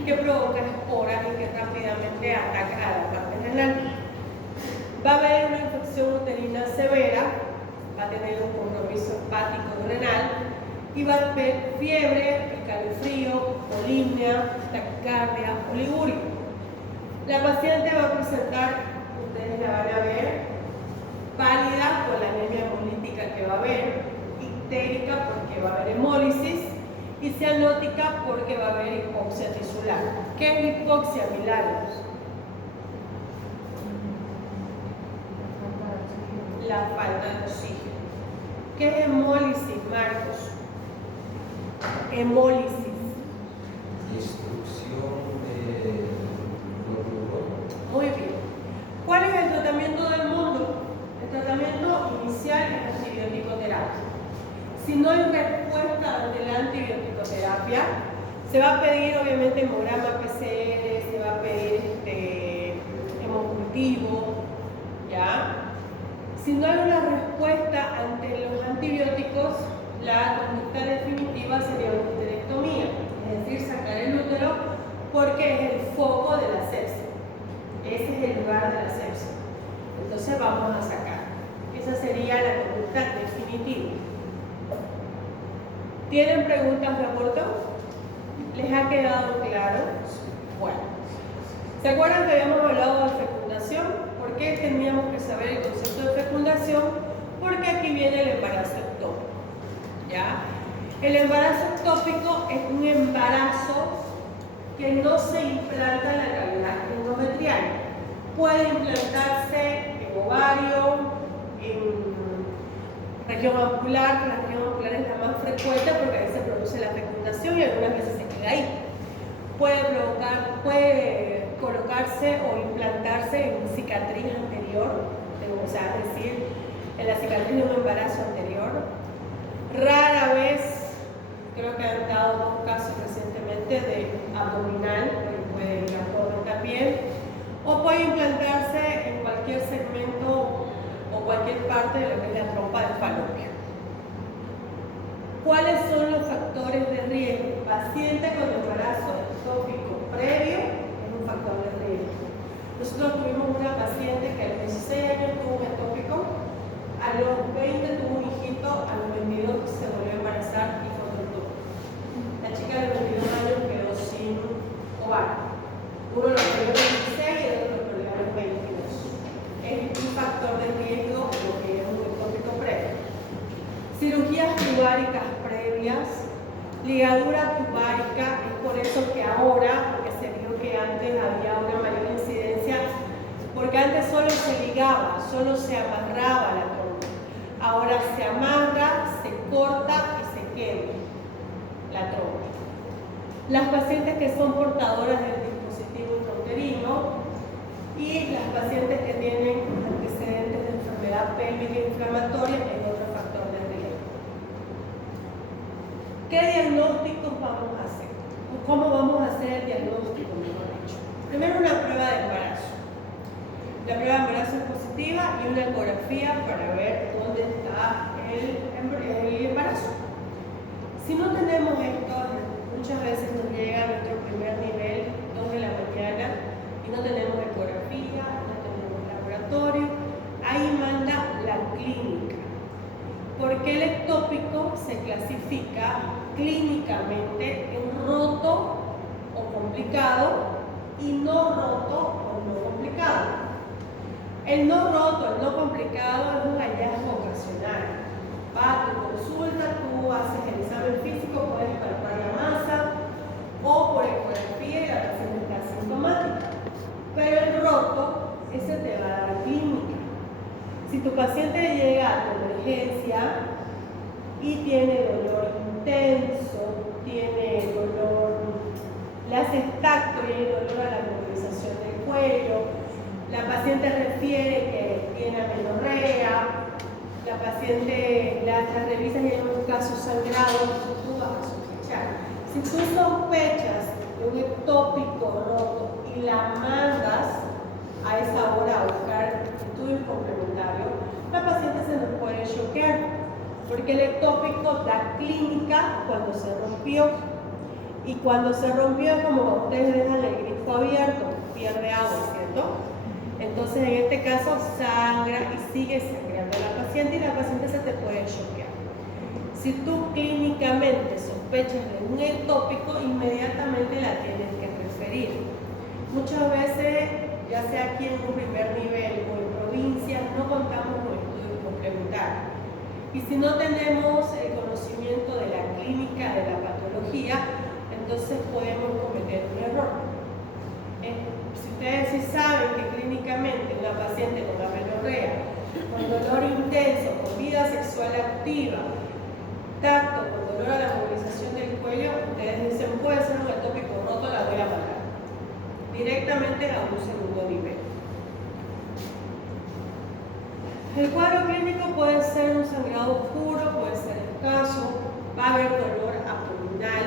que provoca esporas y que rápidamente ataca a la parte renal. Va a haber una infección uterina severa, va a tener un compromiso hepático y renal, y va a haber fiebre, escalofrío, polimnia, taquicardia, oliguria. La paciente va a presentar, ustedes la van a ver, pálida por la anemia hemolítica que va a haber, ictérica porque va a haber hemólisis y cianótica porque va a haber hipoxia tisular. ¿Qué es hipoxia, Milagros? La falta de oxígeno. ¿Qué es hemólisis, Marcos? Hemólisis. Destrucción de glóbulos. Muy bien. ¿Cuál es el tratamiento del mundo? El tratamiento inicial es antibiótico terapia. Si no hay respuesta ante la antibioticoterapia, se va a pedir obviamente hemograma PCR, se va a pedir hemocultivo, ¿ya? Si no hay una respuesta ante los antibióticos, la conducta definitiva sería una histerectomía, es decir, sacar el útero porque es el foco de la sepsis. Ese es el lugar de la sepsis. Entonces vamos a sacar. Esa sería la conducta definitiva. ¿Tienen preguntas de aborto? ¿Les ha quedado claro? Bueno. ¿Se acuerdan que habíamos hablado de fecundación? ¿Por qué teníamos que saber el concepto de fecundación? Porque aquí viene el embarazo ectópico. ¿Ya? El embarazo ectópico es un embarazo que no se implanta en la cavidad endometrial. Puede implantarse en ovario, en región auricular. La región auricular es la más frecuente porque ahí se produce la fecundación y algunas veces se queda ahí. Puede colocarse o implantarse en cicatriz anterior, o sea, es decir, en la cicatriz de un embarazo anterior. Rara vez, creo que han dado 2 casos recientemente de abdominal, que puede ir a abdomen también, o puede implantarse en cualquier segmento o cualquier parte de lo que es la trompa de falopio. ¿Cuáles son los factores de riesgo? Paciente con embarazo ectópico previo es un factor de riesgo. Nosotros tuvimos una paciente que a los 16 años tuvo un ectópico, a los 20 tuvo un hijito, a los 22 se volvió a embarazar y controló. La chica de 22 años quedó sin ovario. Uno lo perdió a los 16 y el otro lo perdió a los 22. Es un factor de riesgo lo que es un ectópico previo. Cirugías tubáricas previas, ligadura tubárica, es por eso que ahora, porque se vio que antes había una mayor incidencia, porque antes solo se ligaba, solo se amarraba la trompa. Ahora se amarra, se corta y se quema la trompa. Las pacientes que son portadoras del dispositivo intrauterino Y las pacientes que tienen antecedentes de enfermedad pélvica inflamatoria es otro factor de riesgo. ¿Qué diagnósticos vamos a hacer? ¿O cómo vamos a hacer el diagnóstico, mejor dicho? Primero, una prueba de embarazo. La prueba de embarazo es positiva y una ecografía para ver dónde está el embarazo. Si no tenemos esto, muchas veces nos llega a nuestro primer nivel, 2 de la mañana, y no tenemos ecografía, no tenemos laboratorio, ahí manda la clínica. Porque el ectópico se clasifica clínicamente en roto o complicado y no roto o no complicado. El no roto, el no complicado es un hallazgo ocasional. Va a tu consulta, tú haces el examen físico, puedes palpar la masa o por ecografía y la paciente está asintomática. Pero el roto, ese te va a dar clínica. Si tu paciente llega a tu emergencia y tiene dolor intenso, tiene dolor, le haces tacto y hay dolor a la movilización del cuello, la paciente refiere que tiene amenorrea, la paciente la revisas y hay un caso sangrado, tú vas a sospechar. Si tú sospechas de un ectópico roto y la mandas a esa hora a buscar estudios complementarios, la paciente se nos puede choquear, porque el ectópico da clínica cuando se rompió. Y cuando se rompió es como cuando ustedes dejan el grifo abierto, pierde agua, ¿cierto? Entonces en este caso sangra y sigue sangrando la paciente y la paciente se te puede choquear. Si tú clínicamente sospechas de un ectópico, inmediatamente la tienes que referir. Muchas veces, ya sea aquí en un primer nivel o en provincias, no contamos con estudios complementarios. Y si no tenemos el conocimiento de la clínica, de la patología, entonces podemos cometer un error. Si ustedes sí saben que clínicamente una paciente con amenorrea, con dolor intenso, con vida sexual activa, tacto, con dolor a la movilización del cuello, ustedes dicen, puede ser un ectópico roto, la voy a mandar directamente a un segundo nivel. El cuadro clínico puede ser un sangrado oscuro, puede ser escaso, va a haber dolor abdominal.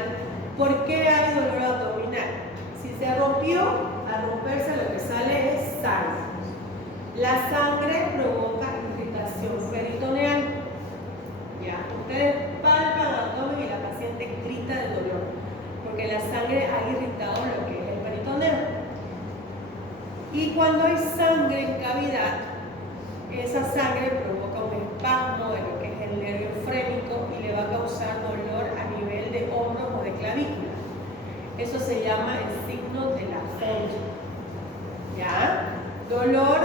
¿Por qué hay dolor abdominal? Si se rompió, al romperse lo que sale es sangre. La sangre provoca irritación peritoneal. Ya, ustedes palpan abdomen y la paciente grita de dolor, porque la sangre ha irritado lo que es el peritoneo. Y cuando hay sangre en cavidad, esa sangre provoca un espasmo de lo que es el nervio frénico y le va a causar dolor a nivel de hombros o de clavícula. Eso se llama el signo de la French. ¿Ya? Dolor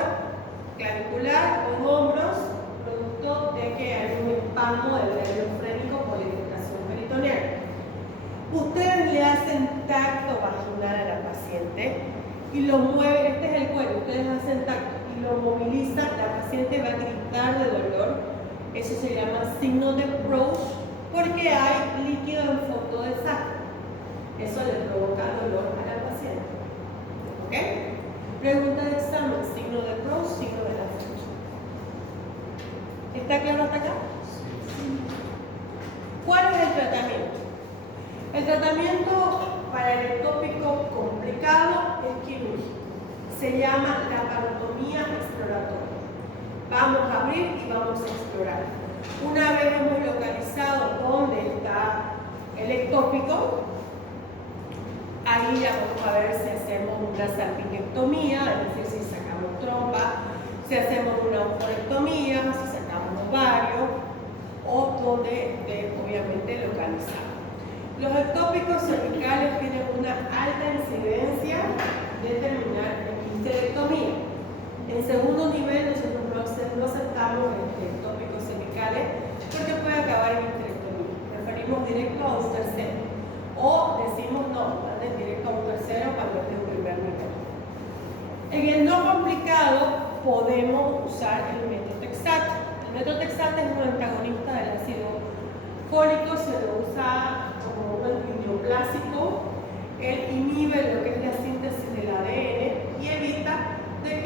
clavicular o en hombros, producto de que hay un espasmo del nervio frénico por la irritación peritoneal. Ustedes le hacen tacto vaginal a la paciente y lo mueven, este es el cuello, ustedes hacen tacto y lo movilizan, la paciente va a gritar de dolor. Eso se llama signo de Proust porque hay líquido en fondo de sangre. Eso le provoca dolor a la paciente. ¿Ok? Pregunta de examen, signo de Proust, signo de la French. ¿Está claro hasta acá? ¿Cuál es el tratamiento? El tratamiento para el ectópico complicado es quirúrgico. Se llama laparotomía exploratoria. Vamos a abrir y vamos a explorar. Una vez hemos localizado dónde está el ectópico, ahí ya vamos a ver si hacemos una salpingectomía, es decir, si sacamos trompa, si hacemos una oophorectomía, si sacamos ovario, o donde obviamente localizamos. Los ectópicos cervicales tienen una alta incidencia de terminar en histerectomía. En segundo nivel nosotros no aceptamos ectópicos cervicales porque puede acabar en histerectomía. Preferimos directo a un tercero. O decimos no, manden directo a un tercero cuando es de un primer nivel. En el no complicado podemos usar el metotrexato. El metotrexato es un antagonista del ácido fólico, se lo usa como un antineoplásico. Él inhibe lo que es la síntesis del ADN y evita de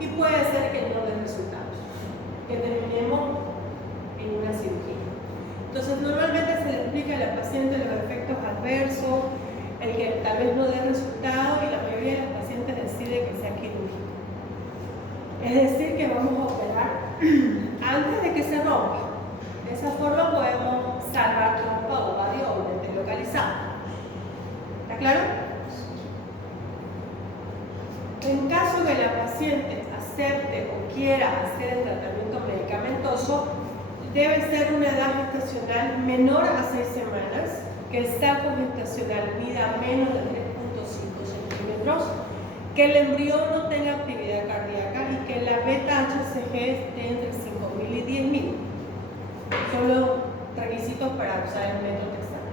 y puede ser que no dé resultados, que terminemos en una cirugía. Entonces, normalmente se le explica a la paciente los efectos adversos, el que tal vez no dé resultado, y la mayoría de los pacientes decide que sea quirúrgico. Es decir, que vamos a operar antes de que se rompa. De esa forma podemos salvar trompa o ovario obviamente localizado. ¿Está claro? En caso que la paciente acepte o quiera hacer el tratamiento medicamentoso, debe ser una edad gestacional menor a 6 semanas, que el saco gestacional mida menos de 3.5 centímetros, que el embrión no tenga actividad cardíaca y que la beta-HCG esté entre 5.000 y 10.000. Son los requisitos para usar el método Texana.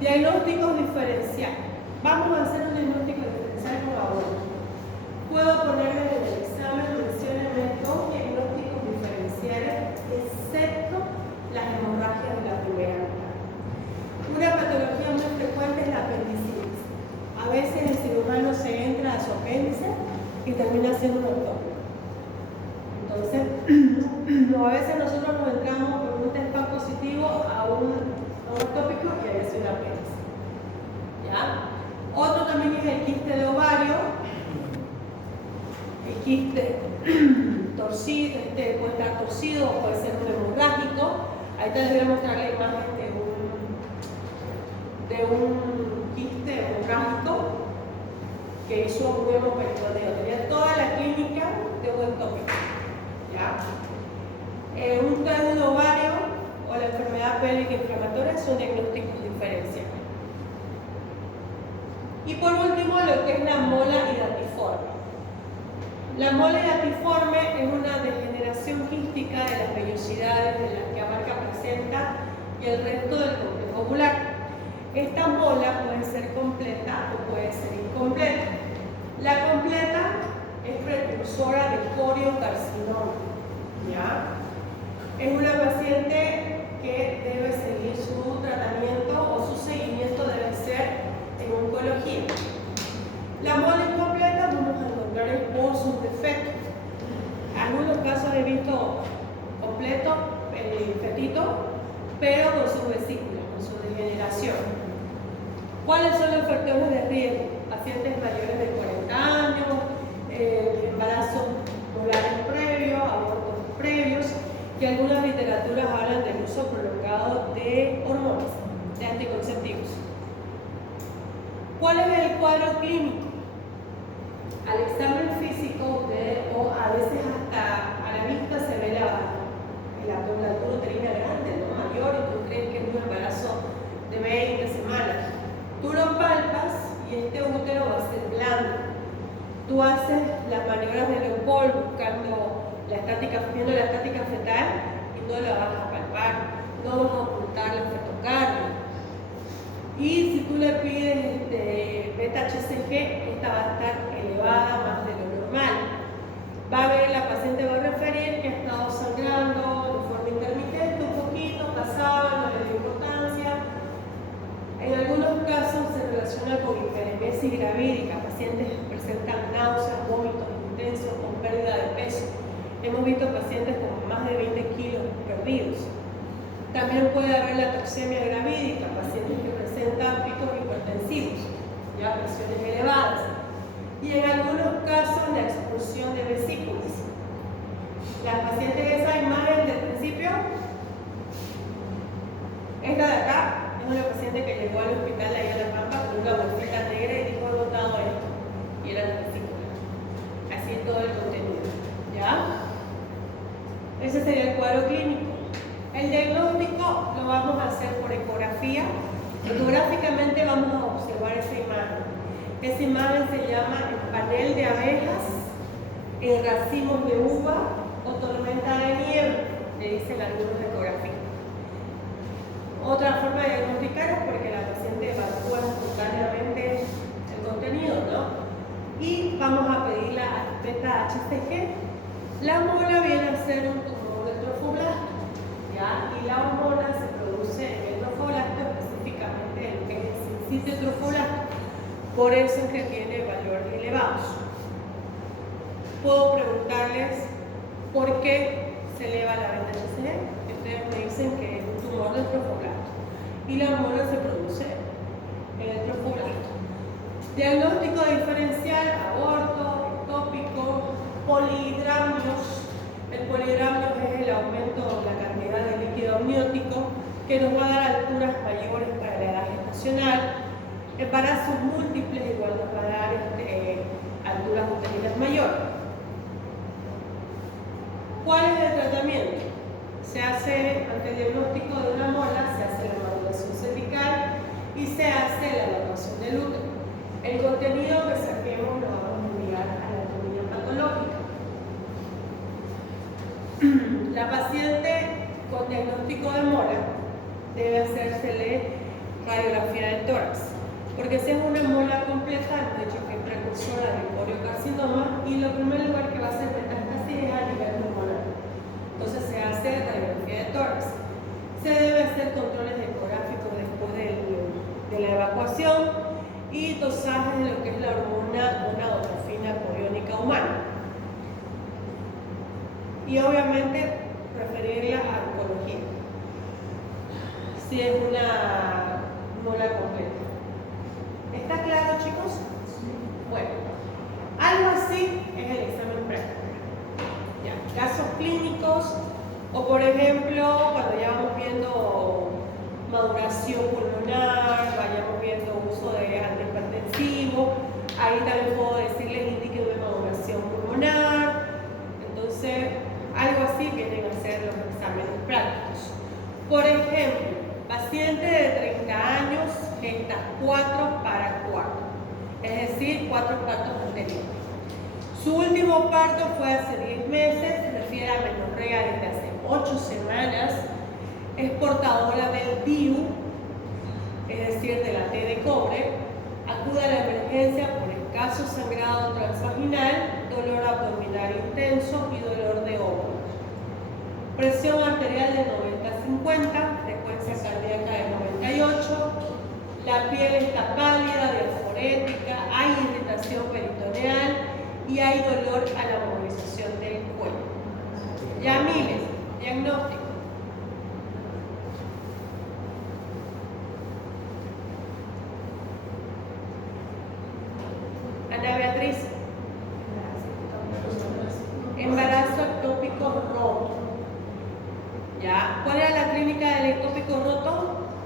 Diagnósticos diferenciales. Vamos a hacer un diagnóstico diferencial con aborto. Puedo ponerle en el examen, menciónenme 2 diagnósticos diferenciales, excepto las hemorragias de la primera mitad. Una patología muy frecuente es la apendicitis. A veces el cirujano se entra a su apéndice y termina haciendo un ectópico. Entonces, a veces nosotros nos entramos por un test PAP positivo a un ectópico que es un apéndice. ¿Ya? Otro también es el quiste de ovario, el quiste torcido, puede estar torcido o puede ser un hemorrágico. Ahorita les voy a mostrar la imagen de un quiste hemorrágico que hizo un hemoperitoneo. Tenía toda la clínica de un ectópico. ¿Ya? Un cálculo ovario o la enfermedad pélvica inflamatoria son diagnósticos diferenciales. Y por último, lo que es la mola hidatiforme. La mola hidatiforme es una degeneración quística de las vellosidades de las que abarca placenta y el resto del complejo ovular. Esta mola puede ser completa o puede ser incompleta. La completa es precursora de coriocarcinoma. ¿Ya? Es una paciente que debe seguir su tratamiento o su seguimiento debe ser en oncología. La mola incompleta vamos a encontrar por sus defectos. En algunos casos he visto completo el fetito, pero con sus vesículas, con su degeneración. ¿Cuáles son los factores de riesgo? Pacientes mayores de 40 años, embarazos ovarios previos, abortos previos, y algunas literaturas hablan del uso prolongado de hormonas, de anticonceptivos. ¿Cuál es el cuadro clínico? Al examen físico o a veces hasta a la vista se ve la altura uterina grande, ¿no? Mayor, y tú crees que es un embarazo de 20 semanas. Tú lo palpas y este útero va a ser blando. Tú haces las maniobras de Leopold buscando viendo la estática fetal y no la vas a palpar, no vas a ocultar la fetocardia. Y si tú le pides beta-HCG, esta va a estar elevada más de lo normal. La paciente va a referir que ha estado sangrando de forma intermitente, un poquito, pasaba, no le dio importancia. En algunos casos se relaciona con hiperemesis gravídica, pacientes que presentan náuseas, vómitos intensos con pérdida de peso. Hemos visto pacientes con más de 20 kilos perdidos. También puede haber la toxemia gravídica, pacientes que presentan picos hipertensivos, ya presiones elevadas. Y en algunos casos la expulsión de vesículas. La paciente de esa imagen del principio, esta de acá, es una paciente que llegó al hospital de ahí a La Pampa con una bolsita negra y dijo: he notado esto. Y era la vesícula. Así es todo el contenido. ¿Ya? Ese sería el cuadro clínico. El diagnóstico lo vamos a hacer por ecografía. Ecográficamente vamos a observar esa imagen. Esa imagen se llama el panel de abejas, en racimos de uva o tormenta de nieve, le dicen algunos ecografías. Otra forma de diagnosticar es porque la paciente evacúa espontáneamente el contenido, ¿no? Y vamos a pedir la beta-HCG. La mola viene a ser un tumor de trofoblasto, ¿ya? Y la hormona se produce en el trofoblasto, específicamente en el que es el sitio trofoblasto. Por eso es que tiene valores elevados. puedo preguntarles por qué se eleva la VHC. Ustedes me dicen que es un tumor del trofoblasto y la hormona se produce en el trofoblasto. Diagnóstico diferencial: aborto, ectópico, polihidramnios. El polihidramnios es el aumento de la cantidad de líquido amniótico que nos va a dar alturas mayores para la edad gestacional. Embarazos múltiples igual nos va a dar alturas uterinas mayores. ¿Cuál es el tratamiento? Se hace, ante el diagnóstico de una mola, se hace la maduración cervical y se hace la evaluación del útero. El contenido que saquemos lo vamos a enviar a la anatomía patológica. La paciente con diagnóstico de mola debe hacérsele radiografía del tórax, porque si es una mola completa, de hecho que es precursora del coriocarcinoma, y lo primer lugar que va a hacer metástasis es a nivel pulmonar. Entonces se hace radiografía de tórax. Se debe hacer controles ecográficos después de la evacuación y dosajes de lo que es la hormona gonadotropina coriónica humana. Y obviamente preferirla a oncología, si es una mola completa. ¿Está claro, chicos? Bueno, algo así es el examen práctico. Ya, casos clínicos, o por ejemplo, cuando ya vamos viendo maduración pulmonar, vayamos viendo uso de antihipertensivo, ahí también puedo decirles indique de maduración pulmonar. Entonces, algo así vienen a ser los exámenes prácticos. Por ejemplo, paciente de 30 años, gesta 4 para 4, es decir, 4 partos anteriores. Su último parto fue hace 10 meses, se refiere a menorrea desde hace 8 semanas, es portadora del DIU, es decir, de la T de cobre, acude a la emergencia por escaso sangrado transvaginal, dolor abdominal intenso y dolor de óvulos. Presión arterial de 90-50, frecuencia cardíaca de 98, la piel está pálida, diaforética, hay irritación peritoneal y hay dolor a la movilización del cuello. Yamiles, diagnóstico. Ana Beatriz. Embarazo ectópico roto. ¿Ya? ¿Cuál era la clínica del ectópico roto?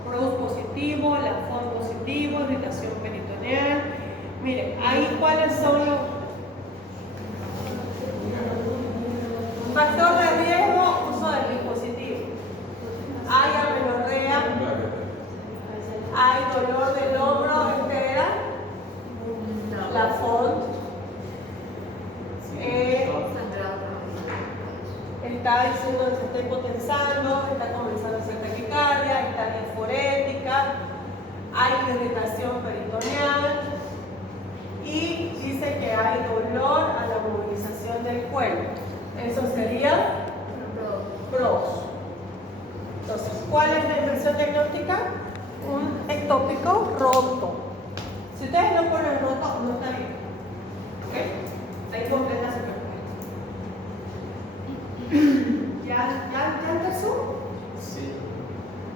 PROS positivo, la FON positivo, irritación peritoneal. Miren, ahí cuáles son los factor de riesgo, uso del dispositivo. Hay amenorrea, hay dolor del hombro, entera, la FON. Está diciendo que se está hipotensando, está comenzando a hacer taquicardia, está diaforética, hay irritación peritoneal y dice que hay dolor a la movilización del cuello. Eso sería PROS. Entonces, ¿cuál es la impresión diagnóstica? Un ectópico roto. Si ustedes no ponen roto, no está bien. ¿Ok? Ahí completa su respuesta. ¿Ya empezó? Sí.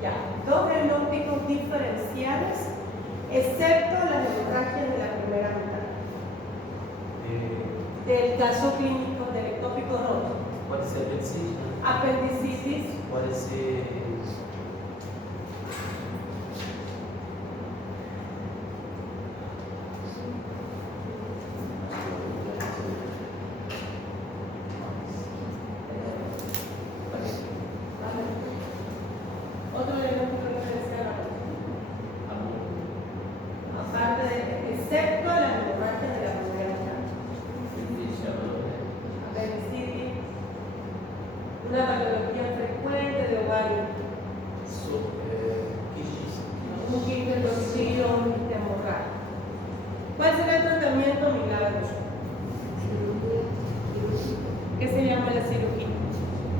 Ya. Dos diagnósticos diferenciales, excepto las hemorragias de la primera mitad. Del caso clínico del ectópico roto. Pode ser apendicite. Apendicitis. Pode ser. Otro diagnóstico diferencial. Aparte de, excepto las hemorragias de la primera mitad. Apendicitis. Una patología frecuente de ovario. Un quiste torcido, un quiste hemorrágico. ¿Cuál será el tratamiento milagroso? ¿Qué se llama la cirugía?